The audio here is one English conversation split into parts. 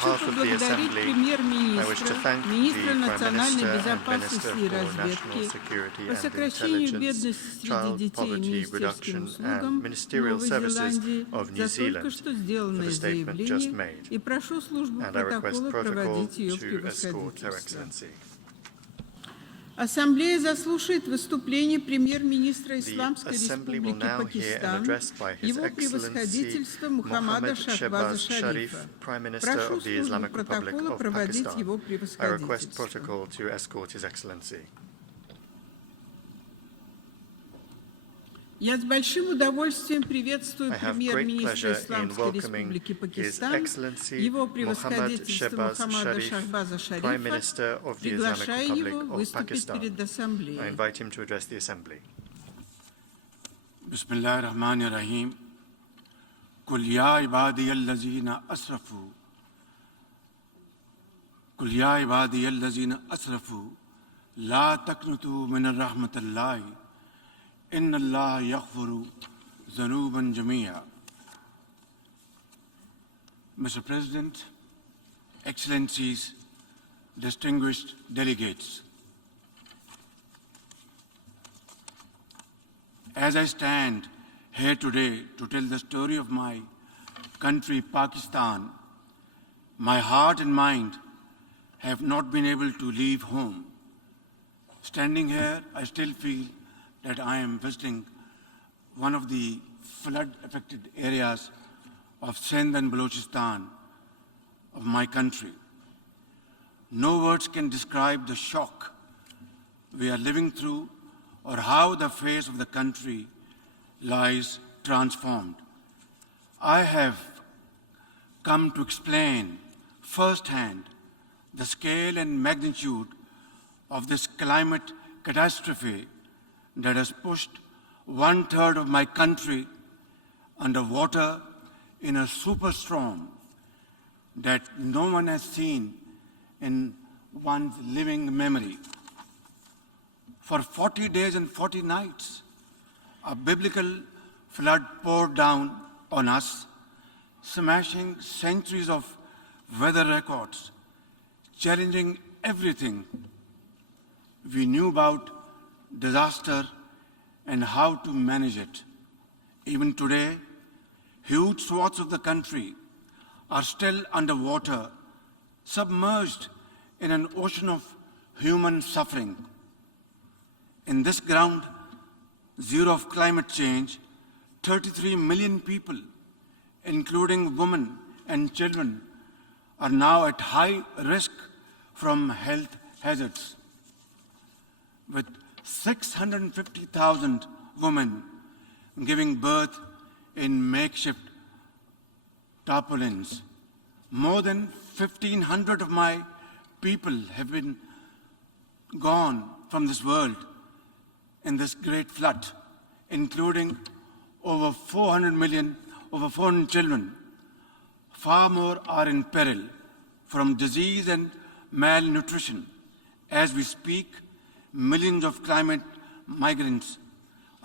behalf of the Assembly, I wish to thank the Prime Minister and Minister for National Security and Intelligence, Child Poverty Reduction and Ministerial Services of New Zealand for the statement just made, and I request protocol to escort Her Excellency. Ассамблея заслушает выступление премьер-министра Исламской The Assembly will Республики now hear an Пакистан, address by His его превосходительство Excellency Мухаммада Mohammed Шахбаза Shahbaz Sharif, Шарифа. Prime Minister Прошу of the службу Islamic Republic протокола of проводить его Pakistan. I request превосходительство. protocol to escort His Excellency. Я с большим удовольствием приветствую I have great премьер-министра pleasure in Исламской welcoming Республики His Пакистан, Excellency его Mohammed превосходительство Shahbaz Мухаммада Sharif, Шахбаза Prime Шарифа, Minister of the Islamic приглашая Republic его of выступить перед Pakistan. I Ассамблеей. invite him to address the Assembly. بسم الله الرحمن الرحيم قل يا عبادي الذين أسرفوا لا تقنطوا من رحمة الله إن الله يغفر ذنوبا جميعا. Mr. President, Excellencies, distinguished delegates, as I stand here today to tell the story of my country, Pakistan, my heart and mind have not been able to leave home. Standing here, I still feel that I am visiting one of the flood-affected areas of Sindh and Balochistan of my country. No words can describe the shock we are living through or how the face of the country lies transformed. I have come to explain firsthand the scale and magnitude of this climate catastrophe that has pushed 1/3 of my country underwater in a superstorm that no one has seen in one's living memory. For 40 days and 40 nights, a biblical flood poured down on us, smashing centuries of weather records, challenging everything we knew about disaster and how to manage it. Even today, huge swaths of the country are still underwater, submerged in an ocean of human suffering. In this ground zero of climate change, 33 million people, including women and children, are now at high risk from health hazards, with 650,000 women giving birth in makeshift tarpaulins. More than 1,500 of my people have been gone from this world in this great flood, including over 400 children. Far more are in peril from disease and malnutrition. As we speak, millions of climate migrants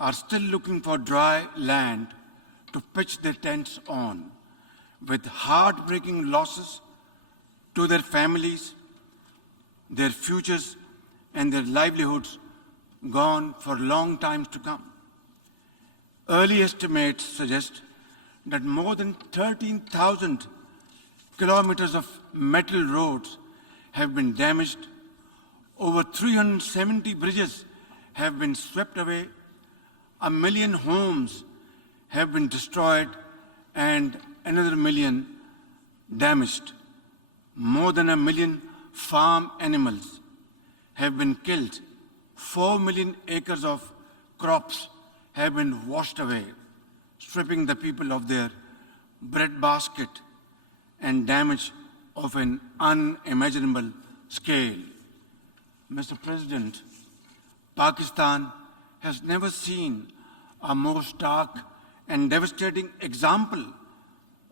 are still looking for dry land to pitch their tents on, with heartbreaking losses to their families, their futures, and their livelihoods gone for long times to come. Early estimates suggest that more than 13,000 kilometers of metal roads have been damaged, over 370 bridges have been swept away, 1 million homes have been destroyed, and another million damaged. More than 1 million farm animals have been killed. 4 million acres of crops have been washed away, stripping the people of their bread basket, and damage of an unimaginable scale. Mr. President, Pakistan has never seen a more stark and devastating example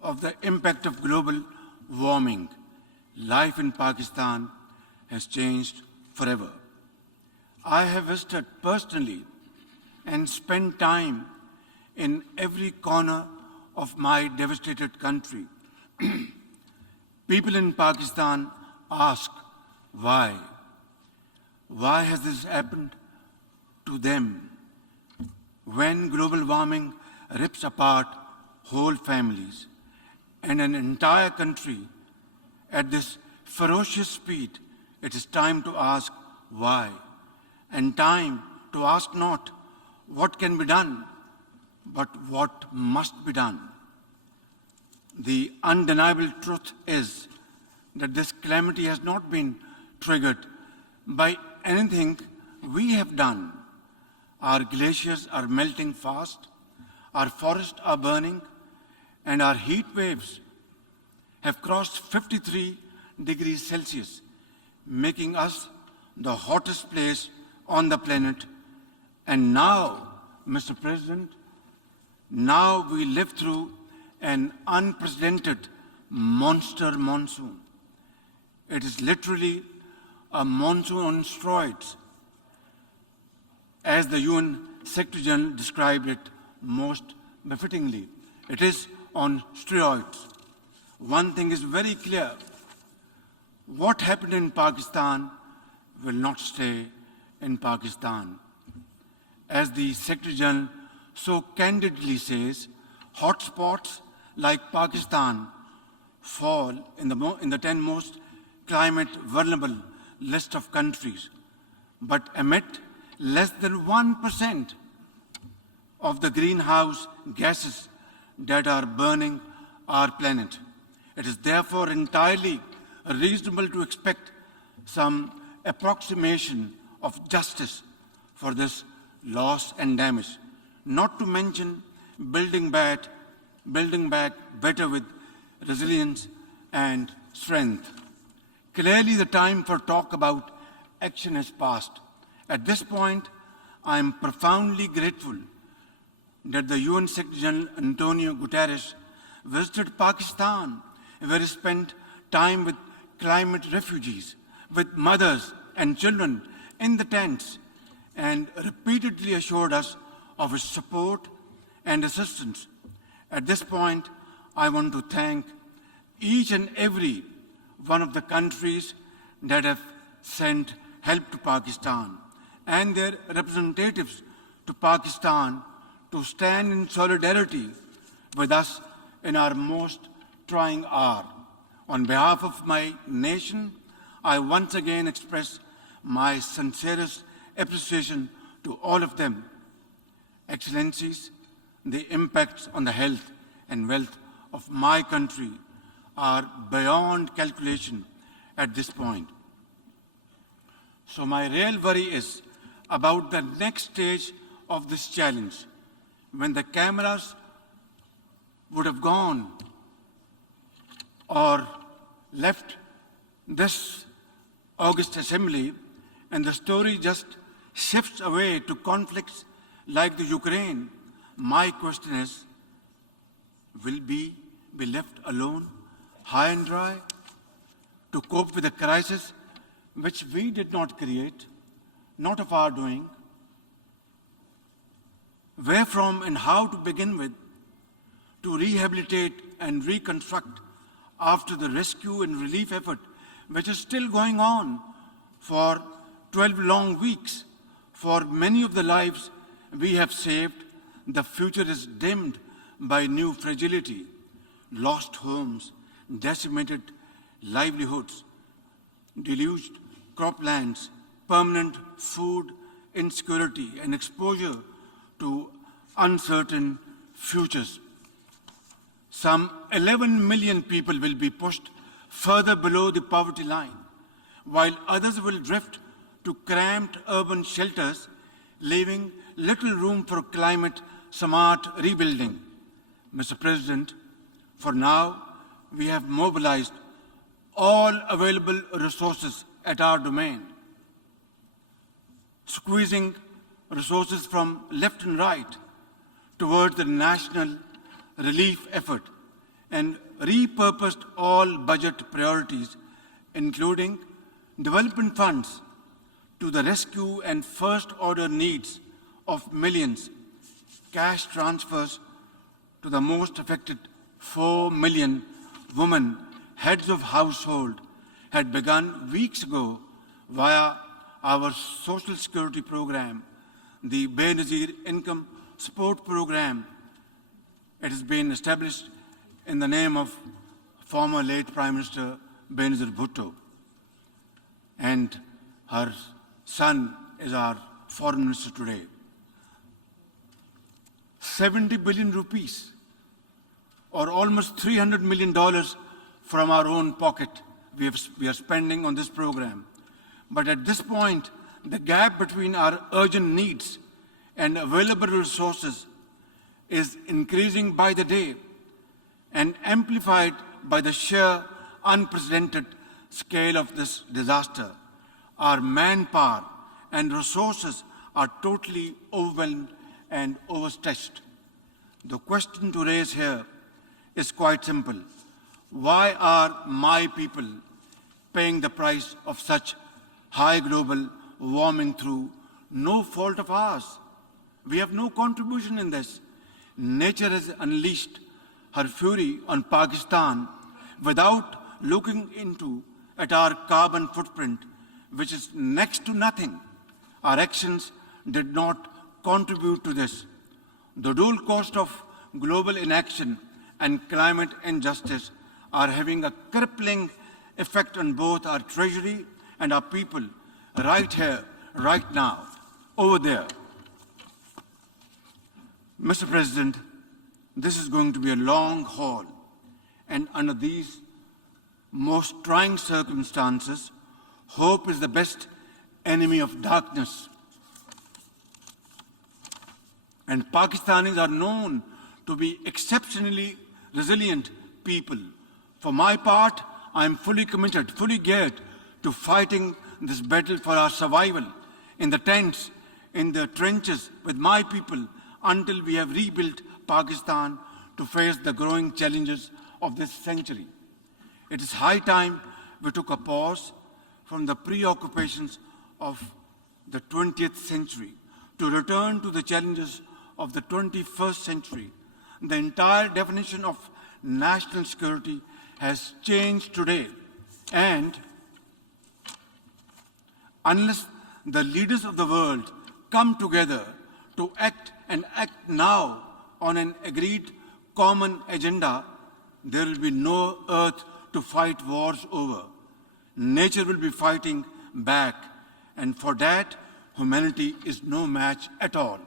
of the impact of global warming. Life in Pakistan has changed forever. I have visited personally and spent time in every corner of my devastated country. People in Pakistan ask why. Why has this happened to them? When global warming rips apart whole families and an entire country at this ferocious speed, it is time to ask why, and time to ask not what can be done, but what must be done. The undeniable truth is that this calamity has not been triggered by anything we have done. Our glaciers are melting fast, our forests are burning, and our heat waves have crossed 53 degrees Celsius, making us the hottest place on the planet. And now, Mr. President, now we live through an unprecedented monster monsoon. It is literally a monsoon on steroids, as the UN Secretary General described it most befittingly. It is on steroids. One thing is very clear. What happened in Pakistan will not stay in Pakistan. As the Secretary General so candidly says, hotspots like Pakistan fall in the 10 most climate vulnerable list of countries, but emit less than 1% of the greenhouse gases that are burning our planet. It is therefore entirely reasonable to expect some approximation of justice for this loss and damage, not to mention building back better with resilience and strength. Clearly, the time for talk about action has passed. At this point, I am profoundly grateful that the UN Secretary General Antonio Guterres visited Pakistan, where he spent time with climate refugees, with mothers and children in the tents, and repeatedly assured us of his support and assistance. At this point, I want to thank each and every one of the countries that have sent help to Pakistan and their representatives to Pakistan to stand in solidarity with us in our most trying hour. On behalf of my nation, I once again express my sincerest appreciation to all of them. Excellencies, the impacts on the health and wealth of my country are beyond calculation at this point. So my real worry is about the next stage of this challenge, when the cameras would have gone or left this August Assembly and the story just shifts away to conflicts like the Ukraine. My question is, will we be left alone, high and dry, to cope with a crisis which we did not create, not of our doing? Where from and how to begin with, to rehabilitate and reconstruct after the rescue and relief effort, which is still going on for 12 long weeks. For many of the lives we have saved, the future is dimmed by new fragility, lost homes, decimated livelihoods, deluged croplands, permanent food insecurity, and exposure to uncertain futures. Some 11 million people will be pushed further below the poverty line, while others will drift to cramped urban shelters, leaving little room for climate-smart rebuilding. Mr. President, for now, we have mobilized all available resources at our domain, squeezing resources from left and right towards the national relief effort, and repurposed all budget priorities, including development funds, to the rescue and first-order needs of millions, cash transfers to the most affected 4 million women heads of household had begun weeks ago via our social security program, the Benazir Income Support Program. It has been established in the name of former late Prime Minister Benazir Bhutto. And her son is our foreign minister today. 70 billion rupees, or almost $300 million from our own pocket we are spending on this program. But at this point, the gap between our urgent needs and available resources is increasing by the day and amplified by the sheer unprecedented scale of this disaster. Our manpower and resources are totally overwhelmed and overstretched. The question to raise here is quite simple. Why are my people paying the price of such high global warming through no fault of ours? We have no contribution in this. Nature has unleashed her fury on Pakistan without looking at our carbon footprint, which is next to nothing. Our actions did not contribute to this. The dual cost of global inaction and climate injustice are having a crippling effect on both our treasury and our people, right here, right now, over there. Mr. President, this is going to be a long haul, and under these most trying circumstances, hope is the best enemy of darkness. And Pakistanis are known to be exceptionally resilient people. For my part, I am fully committed, fully geared to fighting this battle for our survival in the tents, in the trenches with my people until we have rebuilt Pakistan to face the growing challenges of this century. It is high time we took a pause from the preoccupations of the 20th century to return to the challenges of the 21st century. The entire definition of national security has changed today, and unless the leaders of the world come together to act now on an agreed common agenda, there will be no earth to fight wars over. Nature will be fighting back, and for that, humanity is no match at all.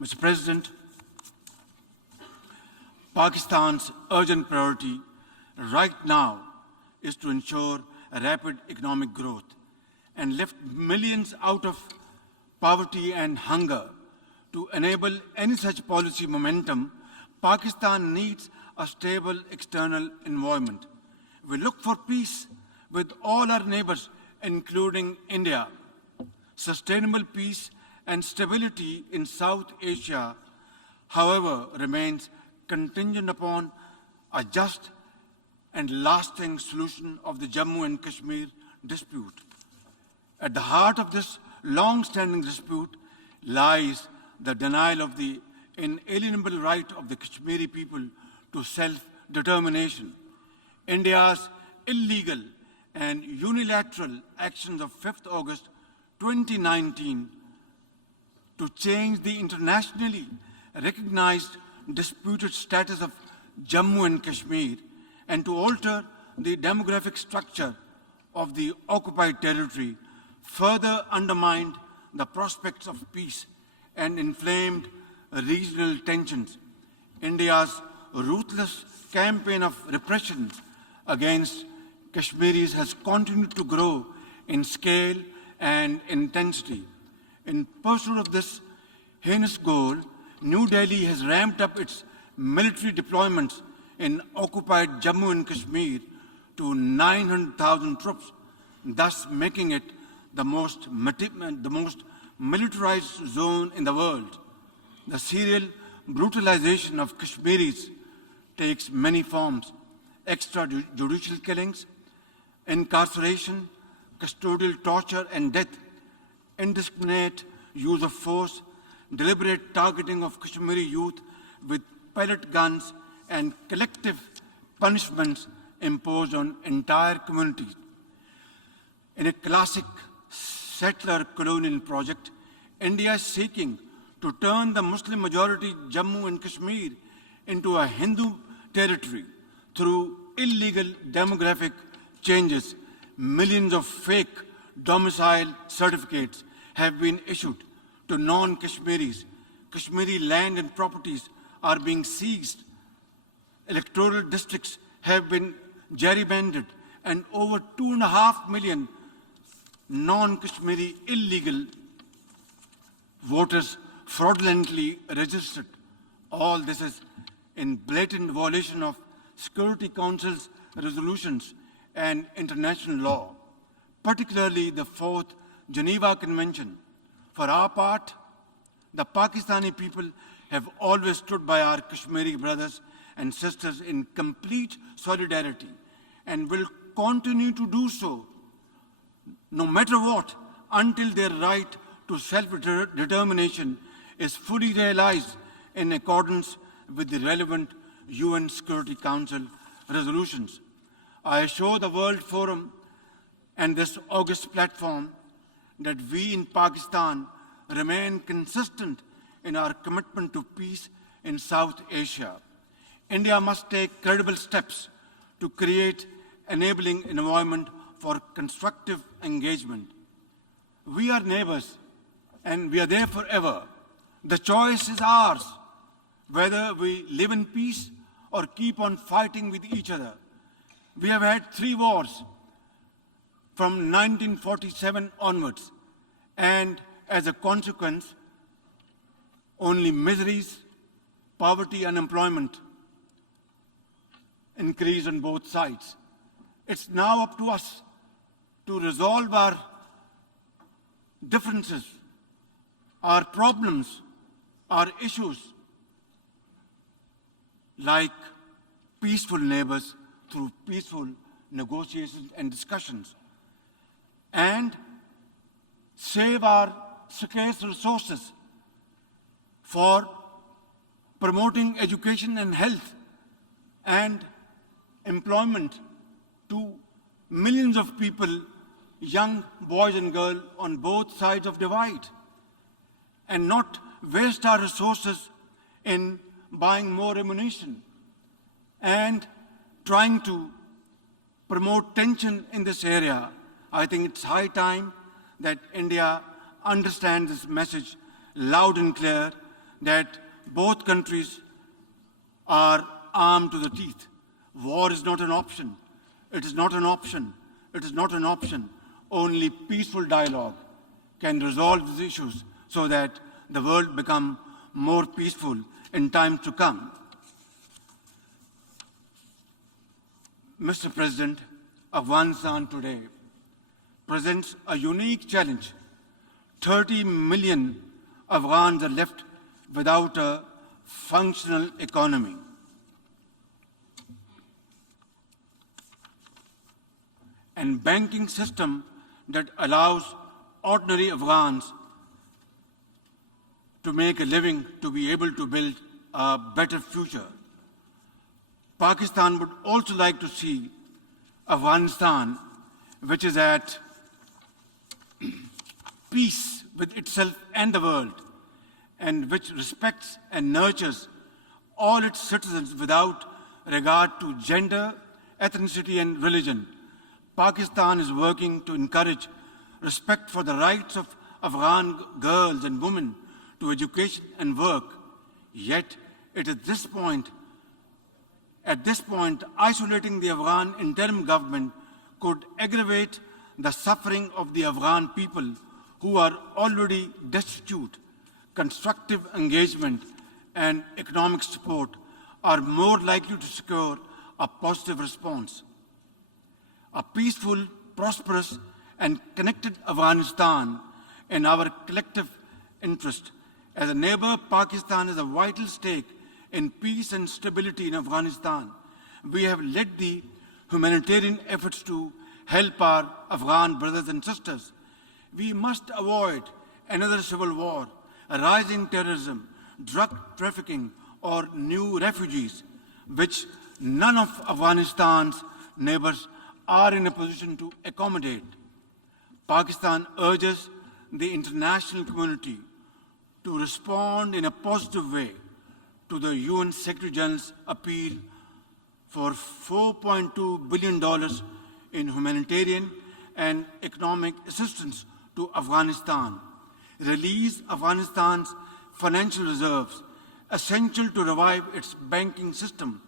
Mr. President, Pakistan's urgent priority right now is to ensure a rapid economic growth and lift millions out of poverty and hunger. To enable any such policy momentum, Pakistan needs a stable external environment. We look for peace with all our neighbors, including India. Sustainable peace and stability in South Asia, however, remains contingent upon a just and lasting solution of the Jammu and Kashmir dispute. At the heart of this long-standing dispute lies the denial of the inalienable right of the Kashmiri people to self-determination. India's illegal and unilateral actions of 5th August 2019 to change the internationally recognized disputed status of Jammu and Kashmir and to alter the demographic structure of the occupied territory further undermined the prospects of peace and inflamed regional tensions. India's ruthless campaign of repression against Kashmiris has continued to grow in scale and intensity. In pursuit of this heinous goal, New Delhi has ramped up its military deployments in occupied Jammu and Kashmir to 900,000 troops, thus making it the most militarized zone in the world. The serial brutalization of Kashmiris takes many forms: extrajudicial killings, incarceration, custodial torture and death, indiscriminate use of force, deliberate targeting of Kashmiri youth with pellet guns and collective punishments imposed on entire communities. In a classic settler colonial project, India is seeking to turn the Muslim majority Jammu and Kashmir into a Hindu territory through illegal demographic changes. Millions of fake domicile certificates have been issued to non-Kashmiris. Kashmiri land and properties are being seized. Electoral districts have been gerrymandered, and over 2.5 million non-Kashmiri illegal voters fraudulently registered. All this is in blatant violation of Security Council's resolutions and international law, particularly the 4th Geneva Convention. For our part, the Pakistani people have always stood by our Kashmiri brothers and sisters in complete solidarity and will continue to do so, no matter what, until their right to self-determination is fully realized in accordance with the relevant UN Security Council resolutions. I assure the World Forum and this august platform that we in Pakistan remain consistent in our commitment to peace in South Asia. India must take credible steps to create enabling environment for constructive engagement. We are neighbors and we are there forever. The choice is ours, whether we live in peace or keep on fighting with each other. We have had 3 wars from 1947 onwards, and as a consequence, only miseries, poverty, unemployment increase on both sides. It's now up to us to resolve our differences, our problems, our issues, like peaceful neighbors through peaceful negotiations and discussions, and save our scarce resources for promoting education and health and employment to millions of people, young boys and girls on both sides of the divide, and not waste our resources in buying more ammunition and trying to promote tension in this area. I think it's high time that India understands this message loud and clear, that both countries are armed to the teeth. War is not an option. It is not an option. It is not an option. Only peaceful dialogue can resolve these issues so that the world become more peaceful in times to come. Mr. President, Afghanistan today presents a unique challenge. 30 million Afghans are left without a functional economy. And banking system that allows ordinary Afghans to make a living, to be able to build a better future. Pakistan would also like to see Afghanistan, which is at peace with itself and the world, and which respects and nurtures all its citizens without regard to gender, ethnicity, and religion. Pakistan is working to encourage respect for the rights of Afghan girls and women to education and work. Yet, it is at this point, isolating the Afghan interim government could aggravate the suffering of the Afghan people who are already destitute. Constructive engagement and economic support are more likely to secure a positive response. A peaceful, prosperous, and connected Afghanistan in our collective interest. As a neighbor, Pakistan has a vital stake in peace and stability in Afghanistan. We have led the humanitarian efforts to help our Afghan brothers and sisters. We must avoid another civil war, rising terrorism, drug trafficking, or new refugees, which none of Afghanistan's neighbors are in a position to accommodate. Pakistan urges the international community to respond in a positive way to the UN Secretary General's appeal for $4.2 billion in humanitarian and economic assistance to Afghanistan, release Afghanistan's financial reserves, essential to revive its banking system.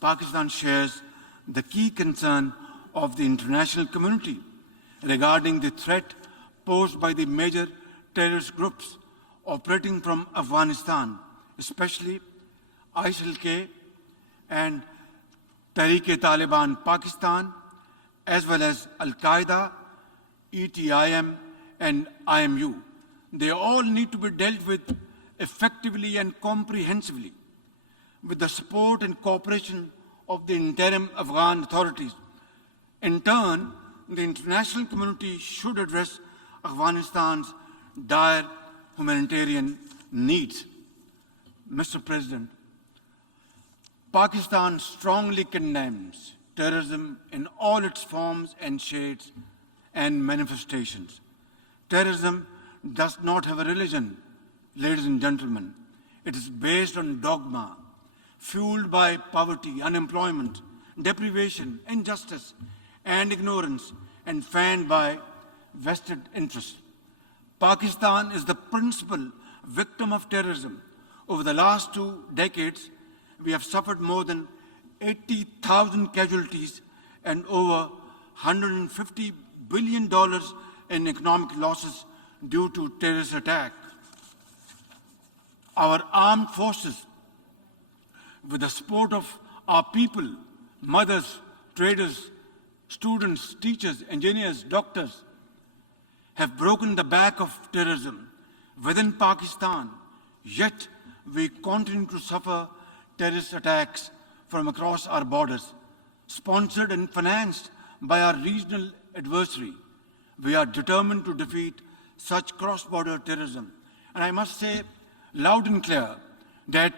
Pakistan shares the key concern of the international community regarding the threat posed by the major terrorist groups operating from Afghanistan, especially ISIL-K and Tehreek-e-Taliban Pakistan, as well as Al-Qaeda, ETIM, and IMU. They all need to be dealt with effectively and comprehensively with the support and cooperation of the interim Afghan authorities. In turn, the international community should address Afghanistan's dire humanitarian needs. Mr. President, Pakistan strongly condemns terrorism in all its forms and shades and manifestations. Terrorism does not have a religion, ladies and gentlemen. It is based on dogma, fueled by poverty, unemployment, deprivation, injustice, and ignorance, and fanned by vested interests. Pakistan is the principal victim of terrorism. Over the last 2 decades, we have suffered more than 80,000 casualties and over $150 billion in economic losses due to terrorist attack. Our armed forces, with the support of our people, mothers, traders, students, teachers, engineers, doctors, have broken the back of terrorism within Pakistan, yet we continue to suffer terrorist attacks from across our borders, sponsored and financed by our regional adversary. We are determined to defeat such cross-border terrorism. And I must say loud and clear that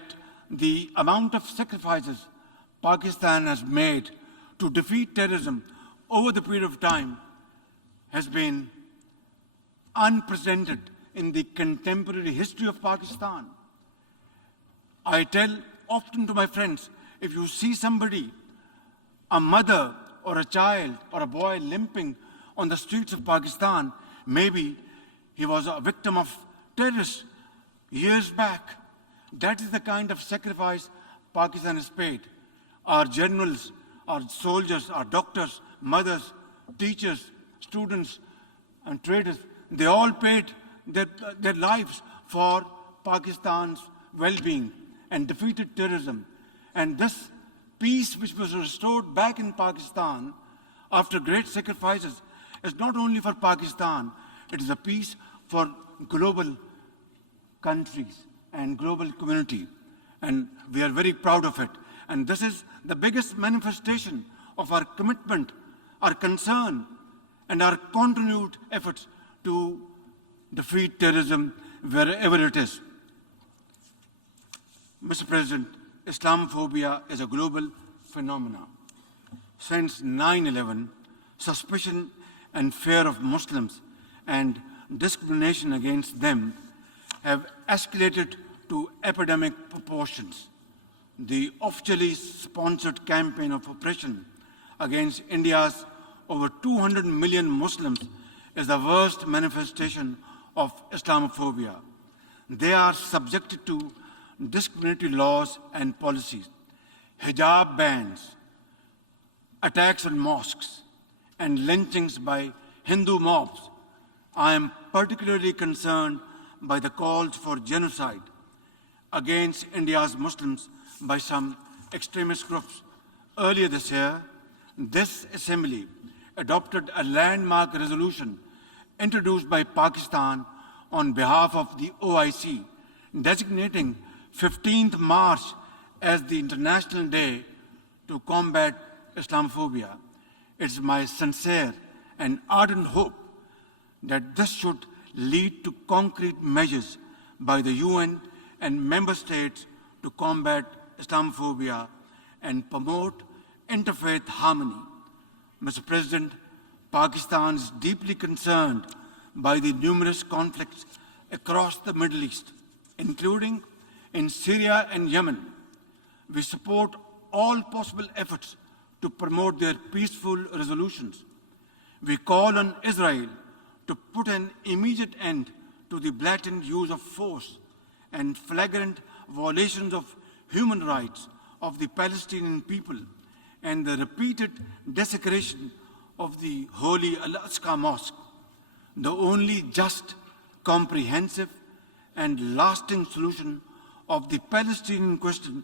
the amount of sacrifices Pakistan has made to defeat terrorism over the period of time has been unprecedented in the contemporary history of Pakistan. I tell often to my friends, if you see somebody, a mother or a child or a boy limping on the streets of Pakistan, maybe he was a victim of terrorists years back. That is the kind of sacrifice Pakistan has paid. Our generals, our soldiers, our doctors, mothers, teachers, students, and traders, they all paid their lives for Pakistan's well-being and defeated terrorism. And this peace which was restored back in Pakistan after great sacrifices is not only for Pakistan, it is a peace for global countries and global community. And we are very proud of it. And this is the biggest manifestation of our commitment, our concern, and our continued efforts to defeat terrorism wherever it is. Mr. President, Islamophobia is a global phenomenon. Since 9/11, suspicion and fear of Muslims and discrimination against them have escalated to epidemic proportions. The officially sponsored campaign of oppression against India's over 200 million Muslims is the worst manifestation of Islamophobia. They are subjected to discriminatory laws and policies, hijab bans, attacks on mosques, and lynchings by Hindu mobs. I am particularly concerned by the calls for genocide against India's Muslims by some extremist groups. Earlier this year, this assembly adopted a landmark resolution introduced by Pakistan on behalf of the OIC, designating 15th March as the International Day to combat Islamophobia. It's my sincere and ardent hope that this should lead to concrete measures by the UN and member states to combat Islamophobia and promote interfaith harmony. Mr. President, Pakistan is deeply concerned by the numerous conflicts across the Middle East, including in Syria and Yemen. We support all possible efforts to promote their peaceful resolutions. We call on Israel to put an immediate end to the blatant use of force and flagrant violations of human rights of the Palestinian people and the repeated desecration of the holy Al-Aqsa Mosque. The only just, comprehensive, and lasting solution of the Palestinian question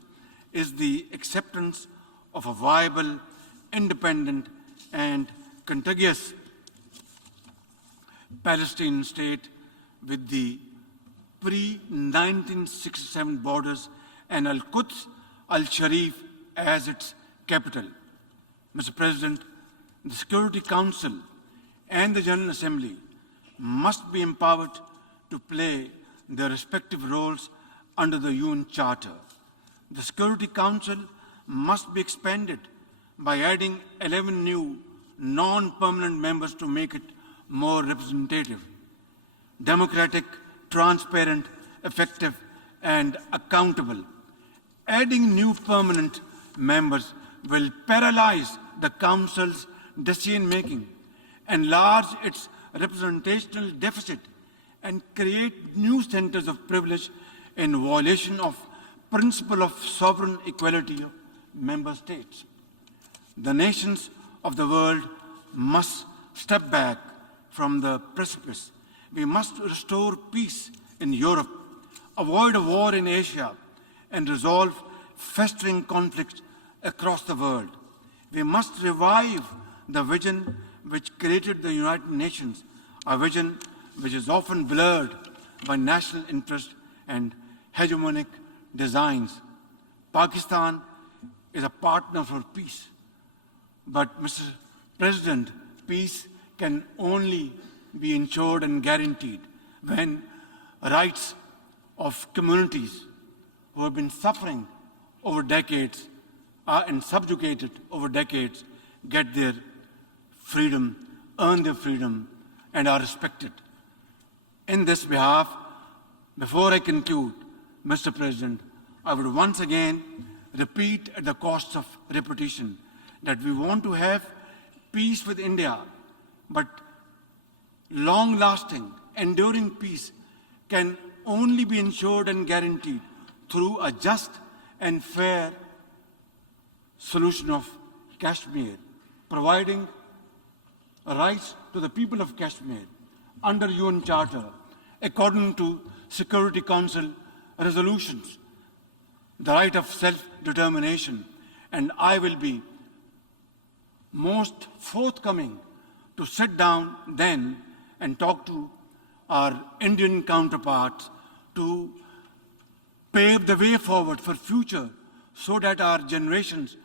is the acceptance of a viable, independent, and contiguous Palestinian state with the pre-1967 borders and Al-Quds al-Sharif as its capital. Mr. President, the Security Council and the General Assembly must be empowered to play their respective roles under the UN Charter. The Security Council must be expanded by adding 11 new non-permanent members to make it more representative, democratic, transparent, effective, and accountable. Adding new permanent members will paralyze the Council's decision-making, enlarge its representational deficit, and create new centers of privilege in violation of principle of sovereign equality of member states. The nations of the world must step back from the precipice. We must restore peace in Europe, avoid a war in Asia, and resolve festering conflicts across the world. We must revive the vision which created the United Nations, a vision which is often blurred by national interest and hegemonic designs. Pakistan is a partner for peace. But, Mr. President, peace can only be ensured and guaranteed when rights of communities who have been suffering over decades and subjugated over decades get their freedom, earn their freedom, and are respected. In this behalf, before I conclude, Mr. President, I would once again repeat at the cost of repetition that we want to have peace with India, but long-lasting, enduring peace can only be ensured and guaranteed through a just and fair solution of Kashmir, providing rights to the people of Kashmir under UN Charter, according to Security Council resolutions, the right of self-determination, and I will be most forthcoming to sit down then and talk to our Indian counterparts to pave the way forward for future so that our generations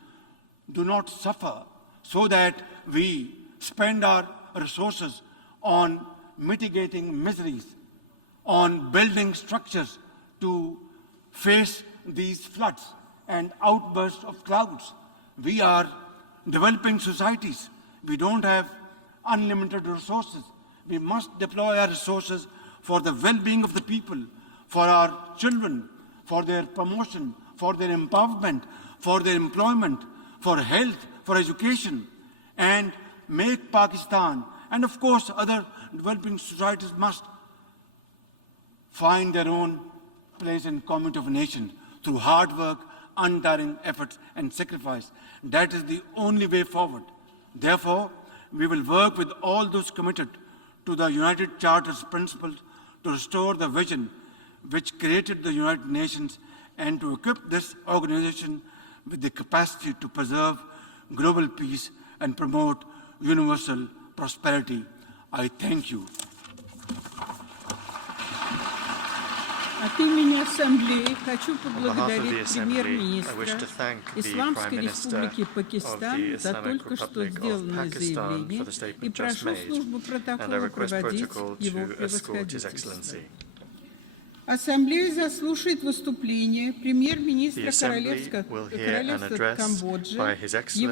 do not suffer, so that we spend our resources on mitigating miseries, on building structures to face these floods and outbursts of clouds. We are developing societies. We don't have unlimited resources. We must deploy our resources for the well-being of the people, for our children, for their promotion, for their empowerment, for their employment, for health, for education, and make Pakistan, and of course other developing societies must find their own place in community of nations through hard work, untiring efforts, and sacrifice. That is the only way forward. Therefore, we will work with all those committed to the United Charter's principles to restore the vision which created the United Nations and to equip this organization with the capacity to preserve global peace and promote universal prosperity. I thank you. От имени Ассамблеи хочу поблагодарить премьер-министра Исламской Республики Пакистан за только что сделанное заявление и прошу службу протокола проводить его превосходительство. Ассамблея заслушает выступление премьер-министра The Assembly Королевства will hear an address Камбоджи, by His его